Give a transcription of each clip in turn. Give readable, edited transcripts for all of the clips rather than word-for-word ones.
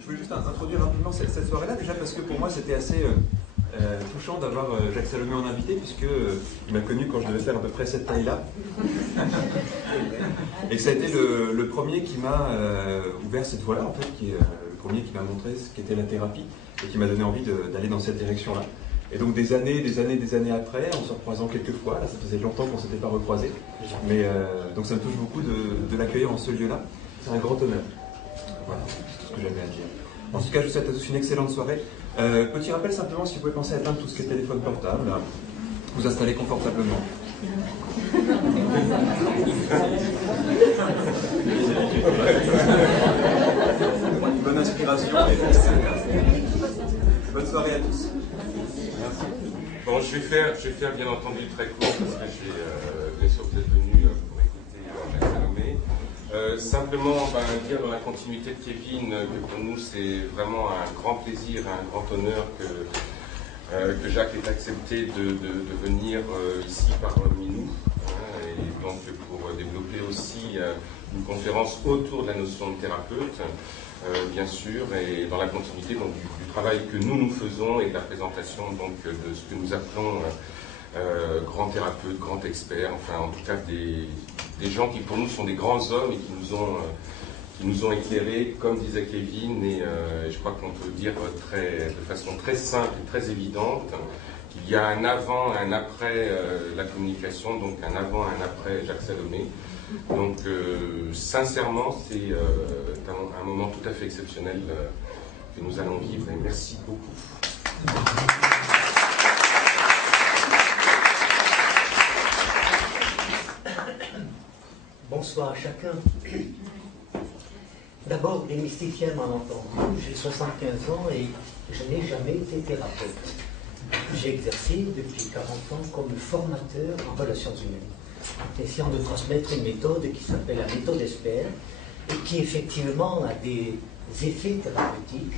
Je voulais juste introduire rapidement cette soirée-là, déjà parce que pour moi c'était assez touchant d'avoir Jacques Salomé en invité, puisqu'il m'a connu quand je devais faire à peu près cette taille-là. Et ça a été le premier qui m'a ouvert cette voie-là, en fait, qui est le premier qui m'a montré ce qu'était la thérapie et qui m'a donné envie d'aller dans cette direction-là. Et donc des années après, en se recroisant quelques fois, là ça faisait longtemps qu'on ne s'était pas recroisés, mais donc ça me touche beaucoup de l'accueillir en ce lieu-là. C'est un grand honneur. Voilà, c'est tout ce que j'avais à dire. En tout cas, je vous souhaite à tous une excellente soirée. Petit rappel simplement, si vous pouvez penser à éteindre tout ce qui est téléphone portable, vous installer confortablement. Bonne inspiration. Bonne soirée à tous. Merci. Bon, je vais faire bien entendu très court parce que bien sûr vous êtes venus pour écouter Jacques Salomé. Simplement dire dans la continuité de Kevin que pour nous c'est vraiment un grand plaisir, un grand honneur que Jacques ait accepté de venir ici parmi nous, et donc pour développer aussi une conférence autour de la notion de thérapeute, bien sûr, et dans la continuité donc, du travail que nous faisons et de la présentation donc, de ce que nous appelons grands thérapeutes, grands experts, enfin en tout cas des gens qui pour nous sont des grands hommes et qui nous ont éclairés, comme disait Kevin, et je crois qu'on peut dire de façon très simple et très évidente qu'il y a un avant, un après la communication, donc un avant, un après Jacques Salomé. Donc sincèrement, c'est un moment tout à fait exceptionnel que nous allons vivre, et merci beaucoup. Bonsoir à chacun. D'abord, les mysticiens m'en entendu. J'ai 75 ans et je n'ai jamais été thérapeute. J'ai exercé depuis 40 ans comme formateur en relations humaines, essayant de transmettre une méthode qui s'appelle la méthode ESPER et qui effectivement a des effets thérapeutiques.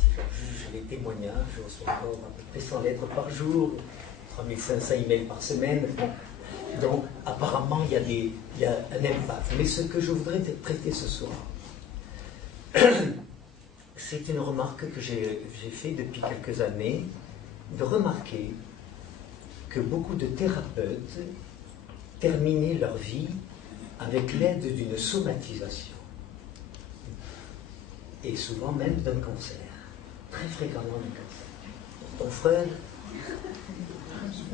Si je juge les témoignages, je reçois encore à peu près 100 lettres par jour, 3500 emails par semaine. Donc, apparemment, il y a un impact. Mais ce que je voudrais traiter ce soir, c'est une remarque que j'ai faite depuis quelques années, de remarquer que beaucoup de thérapeutes terminaient leur vie avec l'aide d'une somatisation. Et souvent même d'un cancer. Très fréquemment d'un cancer. Ton frère,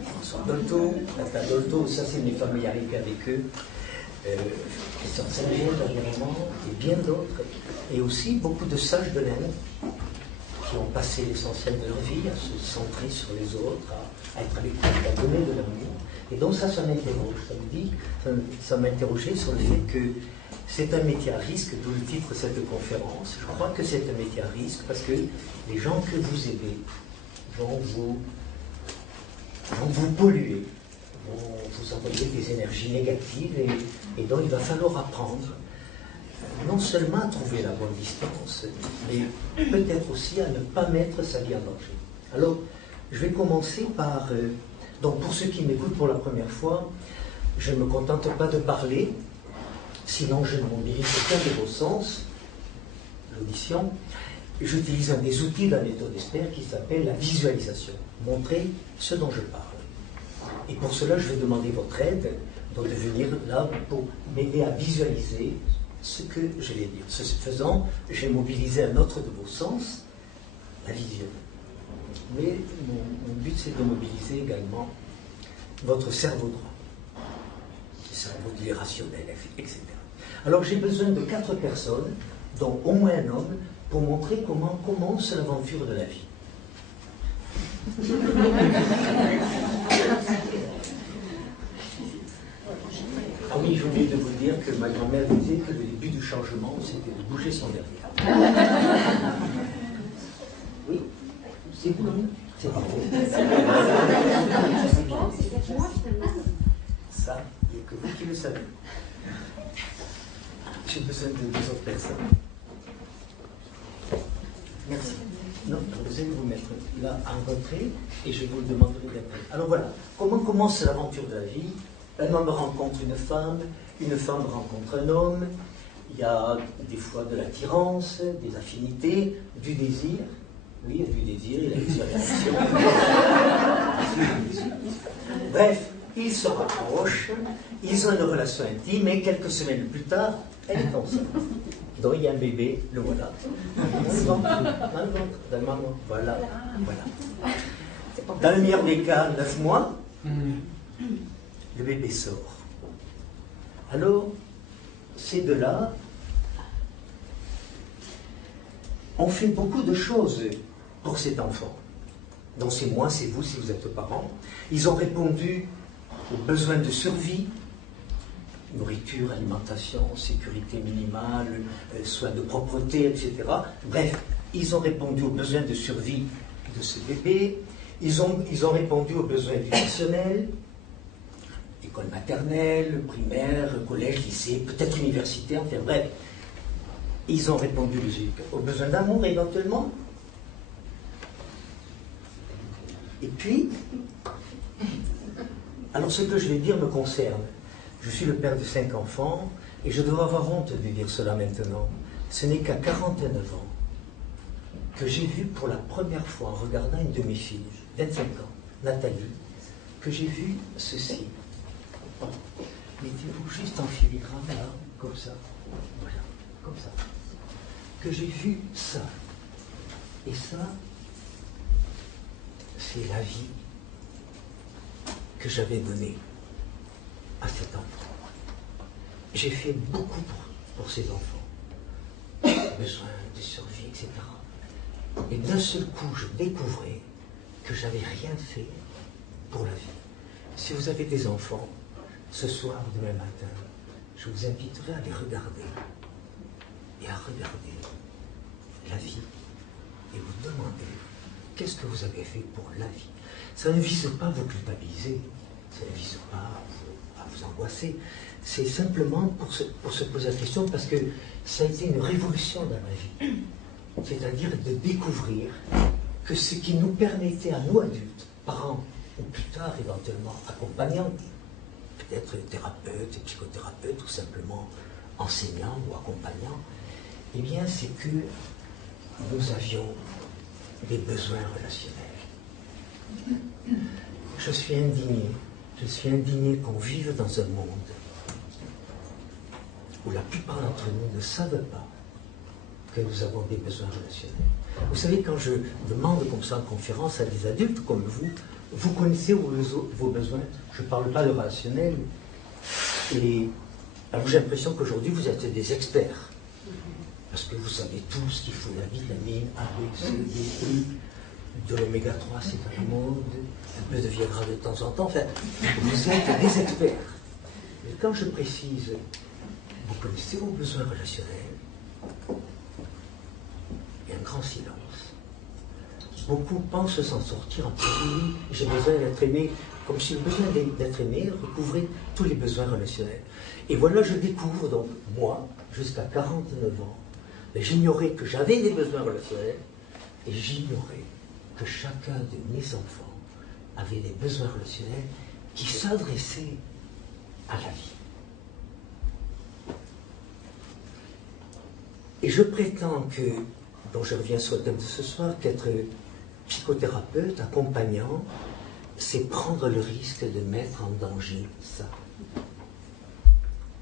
François Dolto, Tata Dolto, ça c'est mes familiarités avec eux, Christian Saint-Jean dernièrement, et bien d'autres, et aussi beaucoup de sages de l'Inde qui ont passé l'essentiel de leur vie à se centrer sur les autres, à être à l'écoute, à donner de l'amour. Et donc ça m'interroge, ça m'interrogeait sur le fait que c'est un métier à risque, d'où le titre de cette conférence. Je crois que c'est un métier à risque parce que les gens que vous aidez vont vous polluer, vont vous envoyer des énergies négatives et donc il va falloir apprendre non seulement à trouver la bonne distance, mais peut-être aussi à ne pas mettre sa vie en danger. Alors, je vais commencer par... donc pour ceux qui m'écoutent pour la première fois, je ne me contente pas de parler, sinon je ne mobilise aucun de vos sens, l'audition. J'utilise un des outils de la méthode ESPER qui s'appelle la visualisation, montrer ce dont je parle. Et pour cela, je vais demander votre aide, donc de venir là pour m'aider à visualiser ce que je vais dire. Ce faisant, j'ai mobilisé un autre de vos sens, la vision. Mais mon but, c'est de mobiliser également votre cerveau droit, le cerveau irrationnel, etc. Alors, j'ai besoin de 4 personnes, dont au moins un homme, pour montrer comment commence l'aventure de la vie. Ah oui, j'ai oublié de vous dire que ma grand-mère disait que le début du changement, c'était de bouger son derrière. Oui, c'est vous, non? C'est parfait. Ça, il n'y a que vous qui le savez. J'ai besoin de 2 autres personnes. Merci. Non, vous allez vous mettre là en retrait et je vous le demanderai d'après. Alors voilà, comment commence l'aventure de la vie? Un homme rencontre une femme rencontre un homme, il y a des fois de l'attirance, des affinités, du désir. Oui, il y a du désir, il y a des réactions. Bref, ils se rapprochent, ils ont une relation intime, et quelques semaines plus tard, elle est enceinte. Donc il y a un bébé, le voilà. Dans le ventre, voilà. Dans le meilleur des cas, 9 mois, le bébé sort. Alors, ces deux-là ont fait beaucoup de choses pour cet enfant. Donc c'est moi, c'est vous, si vous êtes parents. Ils ont répondu aux besoins de survie, nourriture, alimentation, sécurité minimale, soins de propreté, etc. Bref, ils ont répondu aux besoins de survie de ce bébé. Ils ont répondu aux besoins éducationnels, école maternelle, primaire, collège, lycée, peut-être université, enfin bref. Ils ont répondu aux besoins d'amour éventuellement. Et puis, alors ce que je vais dire me concerne. Je suis le père de 5 enfants et je dois avoir honte de dire cela maintenant. Ce n'est qu'à 49 ans que j'ai vu pour la première fois en regardant une de mes filles, 25 ans, Nathalie, que j'ai vu ceci. Mettez-vous juste en filigrane là, comme ça. Voilà, comme ça. Que j'ai vu ça. Et ça, c'est la vie que j'avais donnée à cet enfant. J'ai fait beaucoup pour ces enfants. Besoin de survie, etc. Et d'un seul coup, je découvrais que j'avais rien fait pour la vie. Si vous avez des enfants, ce soir ou demain matin, je vous inviterai à les regarder et à regarder la vie et vous demander qu'est-ce que vous avez fait pour la vie. Ça ne vise pas à vous culpabiliser, ça ne vise pas à vous angoisser, c'est simplement pour se poser la question parce que ça a été une révolution dans ma vie. C'est-à-dire de découvrir que ce qui nous permettait à nous adultes, parents ou plus tard éventuellement accompagnants, peut-être thérapeutes, psychothérapeutes ou simplement enseignants ou accompagnants, eh bien c'est que nous avions des besoins relationnels. Je suis indigné qu'on vive dans un monde où la plupart d'entre nous ne savent pas que nous avons des besoins relationnels. Vous savez, quand je demande comme ça en conférence à des adultes comme vous, vous connaissez vos besoins, je ne parle pas de relationnel, et alors j'ai l'impression qu'aujourd'hui vous êtes des experts, parce que vous savez tout ce qu'il faut, la vitamine A, B, C, D, E, de l'oméga 3 c'est à la mode, un peu de Viagra de temps en temps, enfin, vous êtes des experts. Mais quand je précise, vous connaissez vos besoins relationnels, il y a un grand silence. Beaucoup pensent s'en sortir en disant « j'ai besoin d'être aimé », comme si le besoin d'être aimé recouvrait tous les besoins relationnels. Et voilà, je découvre donc, moi, jusqu'à 49 ans, j'ignorais que j'avais des besoins relationnels et j'ignorais que chacun de mes enfants avait des besoins relationnels qui s'adressaient à la vie. Et je prétends que, dont je reviens sur le thème de ce soir, qu'être psychothérapeute, accompagnant, c'est prendre le risque de mettre en danger ça.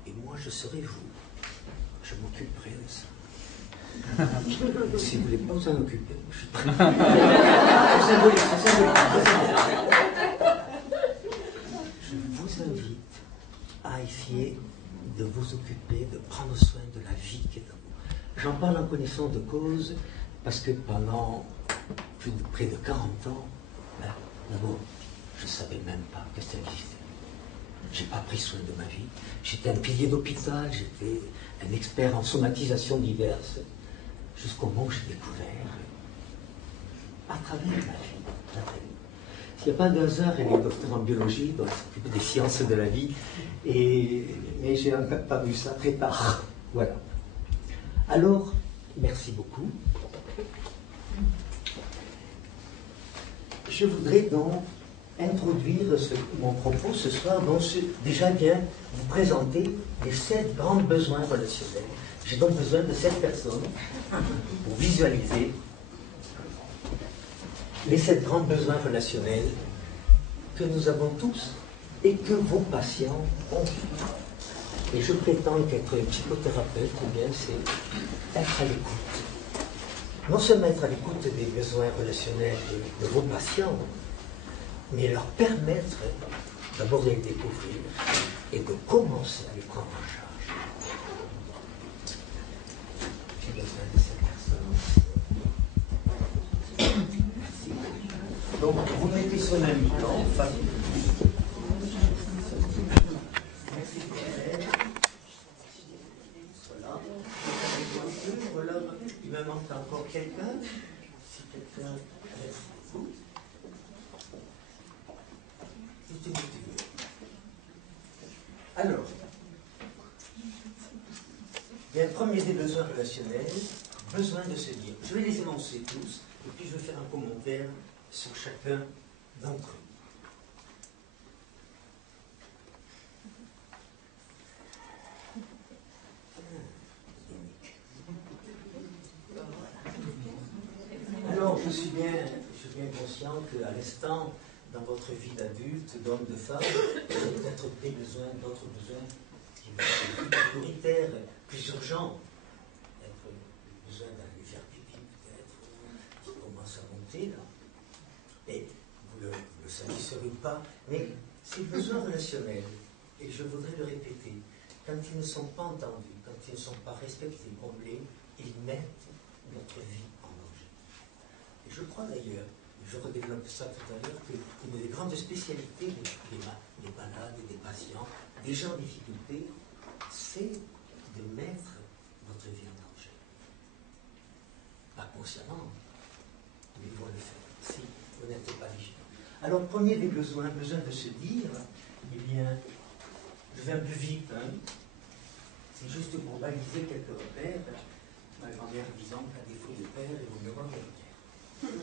Et moi, je serai vous. Je m'occuperai de ça. Si vous ne voulez pas vous en occuper, je suis très... Je vous invite à essayer de vous occuper, de prendre soin de la vie qui est en vous. J'en parle en connaissance de cause parce que pendant près de 40 ans, d'abord, je ne savais même pas que ça existait. Je n'ai pas pris soin de ma vie. J'étais un pilier d'hôpital, j'étais un expert en somatisation diverses, jusqu'au moment où j'ai découvert, à travers ma vie, s'il n'y a pas de hasard, elle est docteur en biologie, donc elle s'occupe des sciences de la vie, mais j'ai pas vu ça très tard. Voilà. Alors, merci beaucoup. Je voudrais donc introduire mon propos ce soir, donc déjà bien vous présenter les 7 grands besoins relationnels. J'ai donc besoin de 7 personnes pour visualiser les 7 grands besoins relationnels que nous avons tous et que vos patients ont. Et je prétends qu'être psychothérapeute, eh bien, c'est être à l'écoute. Non seulement être à l'écoute des besoins relationnels de vos patients, mais leur permettre d'abord de les découvrir et de commencer à les prendre en charge. J'ai besoin de cette personne. Merci. Donc, vous mettez son ami blanc, famille. Merci pour l'aide. Voilà. Il me manque encore quelqu'un. Si quelqu'un reste vous. Alors, il y a un premier des besoins relationnels, besoin de se dire. Je vais les énoncer tous, et puis je vais faire un commentaire sur chacun d'entre eux. Alors, je suis bien conscient qu'à l'instant, dans votre vie d'adulte, d'homme, de femme, vous avez peut-être d'autres besoins qui vont être plus prioritaires, plus urgents. Peut-être besoin d'aller faire pipi, peut-être, qui commence à monter, là. Et vous ne le satisferez pas, mais ces besoins relationnels, et je voudrais le répéter, quand ils ne sont pas entendus, quand ils ne sont pas respectés, comblés, ils mettent notre vie en danger. Et je crois d'ailleurs, je redéveloppe ça tout à l'heure, qu'une des grandes spécialités des malades et des patients, des gens en difficulté, c'est de mettre votre vie en danger. Pas consciemment, mais ils vont le faire si vous n'êtes pas vigilant. Alors, premier des besoins, besoin de se dire, eh bien, je vais un peu vite, hein. C'est juste pour baliser quelques repères. Ma grand-mère disant qu'à défaut de père, il vaut mieux avoir une père.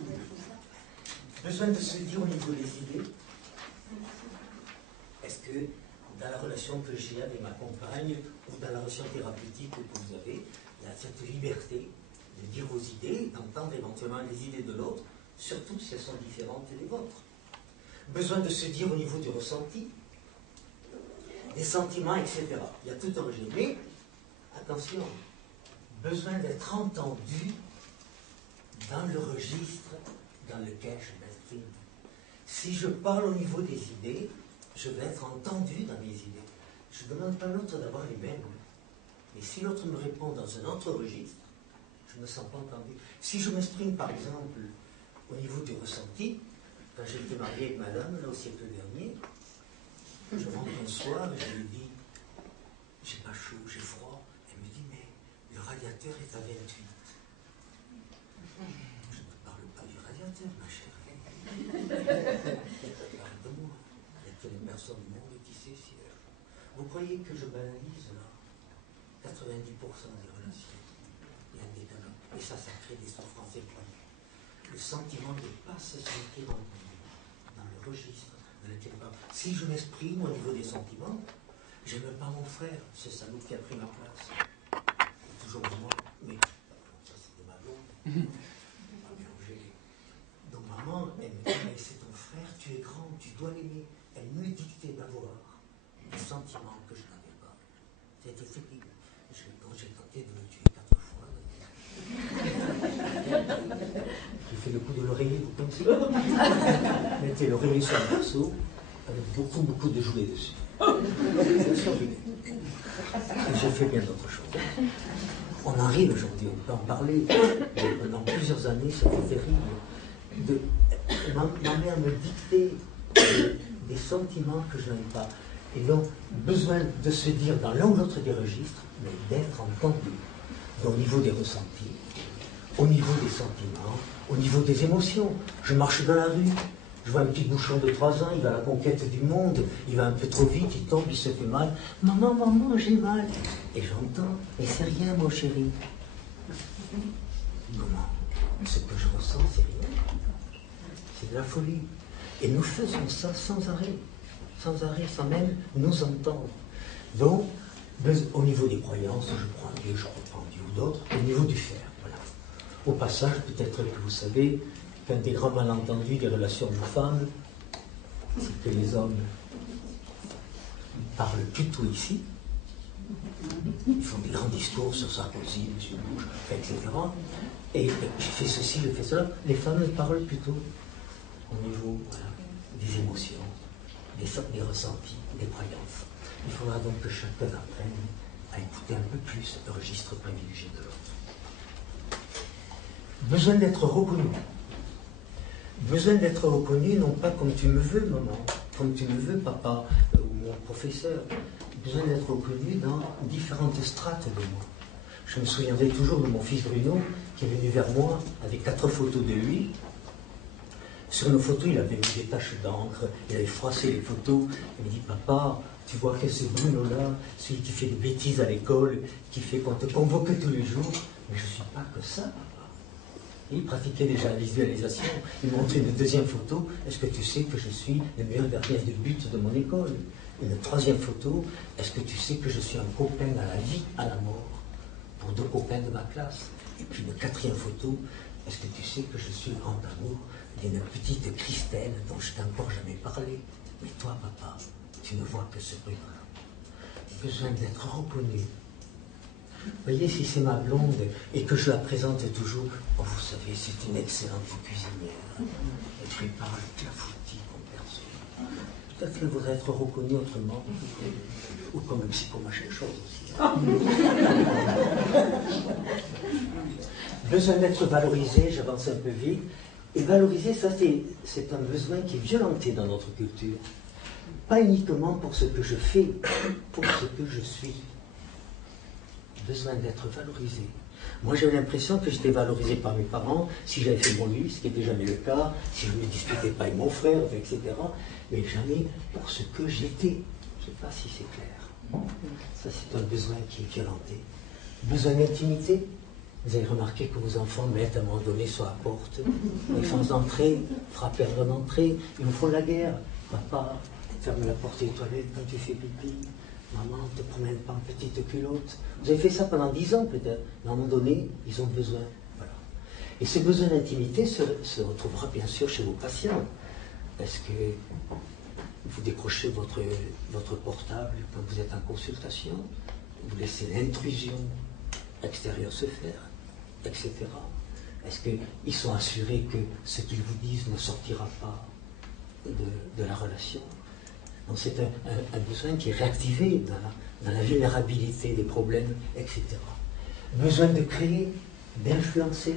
Besoin de se dire au niveau des idées. Est-ce que dans la relation que j'ai avec ma compagne ou dans la relation thérapeutique que vous avez, il y a cette liberté de dire vos idées, d'entendre éventuellement les idées de l'autre, surtout si elles sont différentes des vôtres. Besoin de se dire au niveau du ressenti, des sentiments, etc. Il y a tout un registre. Mais, attention, besoin d'être entendu dans le registre dans lequel je m'exprime. Si je parle au niveau des idées, je vais être entendu dans mes idées. Je ne demande pas à l'autre d'avoir les mêmes. Mais si l'autre me répond dans un autre registre, je ne me sens pas entendu. Si je m'exprime, par exemple, au niveau du ressenti, quand j'étais marié avec madame, là au siècle dernier, je rentre un soir et je lui dis, j'ai pas chaud, j'ai froid. Elle me dit, mais le radiateur est à 28. Je ne parle pas du radiateur, ma chère. Parle de moi. Il y a que les personnes du monde qui s'essièrent. Vous croyez que je banalise là 90% des relations. Il y a des canons. Et ça crée des souffrances éprouvées. Le sentiment de ne pas se sentir entendu dans le registre dans lequel on parle. Si je m'exprime au niveau des sentiments, je n'aime pas mon frère, ce salaud qui a pris ma place. Toujours moi, mais ça c'était ma blonde. Donc maman, elle me dit, mais c'est ton frère, tu es grand, tu dois l'aimer. Elle me dictait d'avoir des sentiments que je n'avais pas. C'était terrible. Donc j'ai tenté de le tuer 4 fois. J'ai fait le coup de l'oreiller, vous connaissez. Mettez l'oreiller sur le berceau, avec beaucoup de jouets dessus. Et j'ai fait bien d'autres choses. On arrive aujourd'hui, on peut en parler. Pendant plusieurs années, c'était terrible. Ma mère me dictait des sentiments que je n'aime pas. Et donc, besoin de se dire dans l'un ou l'autre des registres, mais d'être entendu. Donc, au niveau des ressentis, au niveau des sentiments, au niveau des émotions. Je marche dans la rue, je vois un petit bouchon de 3 ans, il va à la conquête du monde, il va un peu trop vite, il tombe, il se fait mal. Maman, j'ai mal. Et j'entends, mais c'est rien, mon chéri. Comment? Ce que je ressens, c'est rien. C'est de la folie. Et nous faisons ça sans arrêt, sans même nous entendre. Donc, au niveau des croyances, je prends Dieu, je reprends Dieu ou d'autres, au niveau du faire. Voilà. Au passage, peut-être que vous savez qu'un des grands malentendus des relations hommes-femmes, c'est que les hommes parlent plutôt ici, ils font des grands discours sur Sarkozy, M. Bush, etc. Et j'ai fait ceci, j'ai fait cela. Les femmes parlent plutôt au niveau des émotions, des ressentis, des croyances. Il faudra donc que chacun apprenne à écouter un peu plus le registre privilégié de l'autre. Besoin d'être reconnu. Besoin d'être reconnu, non pas comme tu me veux, maman, comme tu me veux, papa, ou mon professeur. Besoin d'être reconnu dans différentes strates de moi. Je me souviendrai toujours de mon fils Bruno, qui est venu vers moi avec 4 photos de lui. Sur nos photos, il avait mis des taches d'encre, il avait froissé les photos. Il me dit, papa, tu vois que c'est Bruno-là, celui qui fait des bêtises à l'école, qui fait qu'on te convoque tous les jours. Mais je ne suis pas que ça, papa. Et il pratiquait déjà la visualisation. Il m'a montré une deuxième photo. Est-ce que tu sais que je suis le meilleur gardien de but de mon école? Une troisième photo. Est-ce que tu sais que je suis un copain à la vie, à la mort, pour 2 copains de ma classe? Et puis une 4e photo. Est-ce que tu sais que je suis le grand amour d'une petite Christelle dont je t'ai encore jamais parlé? Mais toi, papa, tu ne vois que ce truc-là. Besoin d'être reconnu. Vous voyez, si c'est ma blonde et que je la présente toujours, oh, vous savez, c'est une excellente cuisinière. Elle prépare le clafoutis comme personne. Peut-être qu'elle voudrait être reconnue autrement, ou comme un psychomachin chose aussi. Besoin d'être valorisé, j'avance un peu vite. Et valoriser, ça c'est un besoin qui est violenté dans notre culture. Pas uniquement pour ce que je fais, pour ce que je suis. Besoin d'être valorisé. Moi j'avais l'impression que j'étais valorisé par mes parents si j'avais fait mon lit, ce qui n'était jamais le cas, si je ne me disputais pas avec mon frère, etc. Mais jamais pour ce que j'étais. Je ne sais pas si c'est clair. Ça c'est un besoin qui est violenté. Besoin d'intimité. Vous avez remarqué que vos enfants mettent à un moment donné sur la porte, les sans entrée, frapper avant d'entrée, ils nous font la guerre. Papa, ferme la porte des toilettes quand tu fais pipi. Maman, ne te promène pas en petite culotte. Vous avez fait ça pendant 10 ans peut-être. Mais à un moment donné, ils ont besoin. Voilà. Et ce besoin d'intimité se retrouvera bien sûr chez vos patients. Est-ce que vous décrochez votre portable quand vous êtes en consultation? Vous laissez l'intrusion extérieure se faire, etc. Est-ce qu'ils sont assurés que ce qu'ils vous disent ne sortira pas de la relation? Donc c'est un besoin qui est réactivé dans la vulnérabilité des problèmes, etc. Besoin de créer, d'influencer.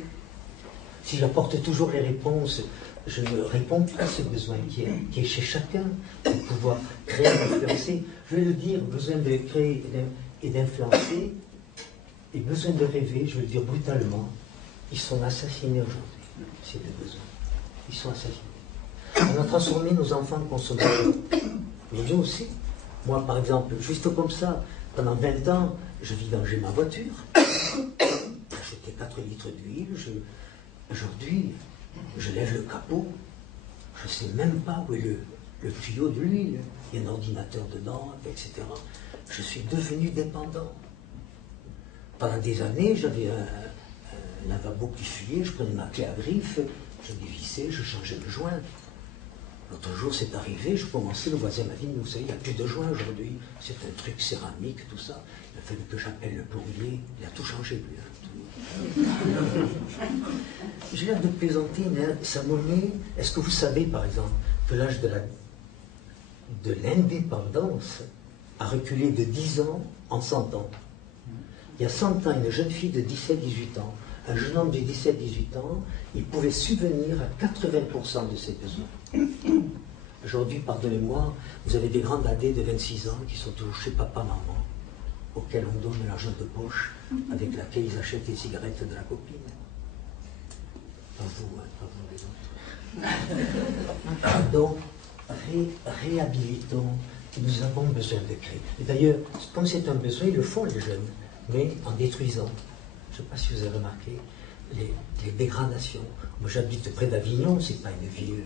Si j'apporte toujours les réponses, je ne réponds pas à ce besoin qui est chez chacun, de pouvoir créer, influencer. Je vais le dire, besoin de créer et d'influencer, et besoin de rêver, je vais le dire brutalement, ils sont assassinés aujourd'hui, ces 2 besoins. Ils sont assassinés. On a transformé nos enfants en consommateurs. Aujourd'hui aussi. Moi, par exemple, juste comme ça, pendant 20 ans, je vidangeais ma voiture. J'achetais 4 litres d'huile. Aujourd'hui, je lève le capot. Je ne sais même pas où est le tuyau de l'huile. Il y a un ordinateur dedans, etc. Je suis devenu dépendant. Pendant des années, j'avais un lavabo qui fuyait, je prenais ma clé à griffe, je dévissais, je changeais le joint. L'autre jour, c'est arrivé, je commençais, le voisin m'a dit, mais vous savez, il n'y a plus de joint aujourd'hui, c'est un truc céramique, tout ça. Il a fallu que j'appelle le plombier, il a tout changé, lui. J'ai l'air de plaisanter, mais ça me met... Est-ce que vous savez, par exemple, que l'âge de l'indépendance a reculé de 10 ans en 100 ans? Il y a 100 ans, une jeune fille de 17-18 ans, un jeune homme de 17-18 ans, il pouvait subvenir à 80% de ses besoins. Aujourd'hui, pardonnez-moi, vous avez des grands dadés de 26 ans qui sont toujours chez papa, maman, auxquels on donne l'argent de poche avec laquelle ils achètent les cigarettes de la copine. Pas vous, hein, pas vous les autres. Donc, réhabilitons, nous avons besoin de créer. Et d'ailleurs, comme c'est un besoin, ils le font les jeunes, mais en détruisant. Je ne sais pas si vous avez remarqué les dégradations. Moi j'habite près d'Avignon, c'est pas une ville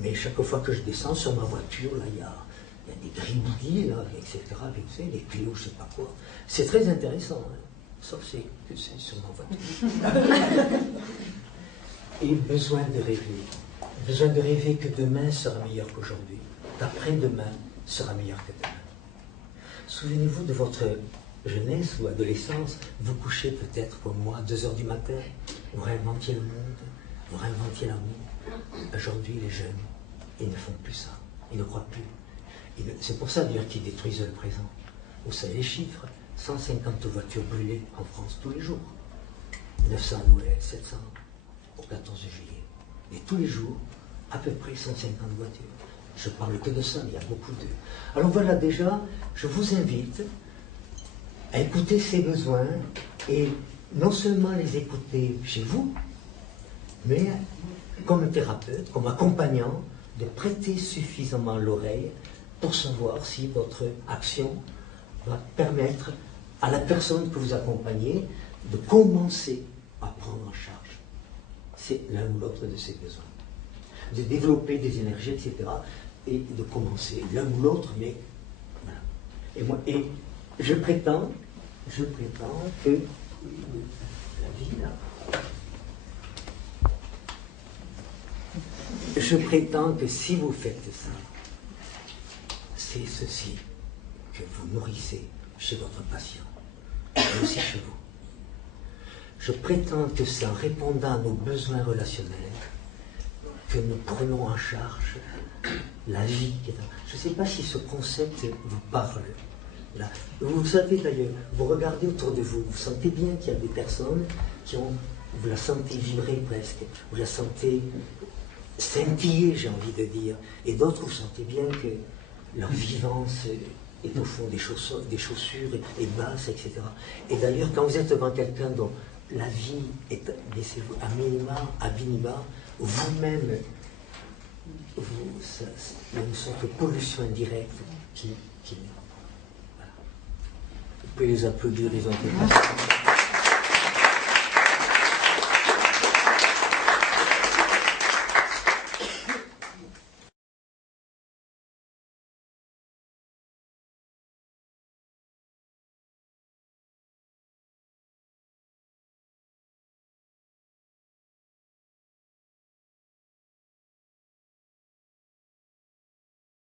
mais chaque fois que je descends sur ma voiture, là, il y a des griboudis, là, etc., avec, vous savez, des tuyaux, je ne sais pas quoi. C'est très intéressant, hein, sauf que c'est sur ma voiture. Et besoin de rêver. Besoin de rêver que demain sera meilleur qu'aujourd'hui, qu'après-demain sera meilleur que demain. Souvenez-vous de votre jeunesse ou adolescence, vous couchez peut-être comme moi à 2 heures du matin, vous réinventiez le monde, vous réinventiez l'amour. Aujourd'hui, les jeunes, ils ne font plus ça, ils ne croient plus. C'est pour ça d'ailleurs qu'ils détruisent le présent. Vous savez les chiffres, 150 voitures brûlées en France tous les jours, 900 à Noël, 700 au 14 juillet. Et tous les jours, à peu près 150 voitures. Je parle que de ça, il y a beaucoup de... Alors voilà, déjà, je vous invite à écouter ces besoins et non seulement les écouter chez vous, mais comme thérapeute, comme accompagnant, de prêter suffisamment l'oreille pour savoir si votre action va permettre à la personne que vous accompagnez de commencer à prendre en charge. C'est l'un ou l'autre de ses besoins. De développer des énergies, etc. Et de commencer l'un ou l'autre, mais voilà. Et je prétends que la vie, là, je prétends que si vous faites ça, c'est ceci que vous nourrissez chez votre patient, mais aussi chez vous. Je prétends que c'est en répondant à nos besoins relationnels que nous prenons en charge la vie. Je ne sais pas si ce concept vous parle. Là. Vous savez d'ailleurs, vous regardez autour de vous, vous sentez bien qu'il y a des personnes qui ont, vous la sentez vibrer presque, vous la sentez scintiller, j'ai envie de dire, et d'autres, vous sentez bien que leur vivance est au fond des chaussures est basse, etc. Et d'ailleurs, quand vous êtes devant quelqu'un dont la vie est, laissez-vous, à minima, à minima, vous-même, il y a une sorte de pollution indirecte qui voilà. Vous pouvez les applaudir les uns.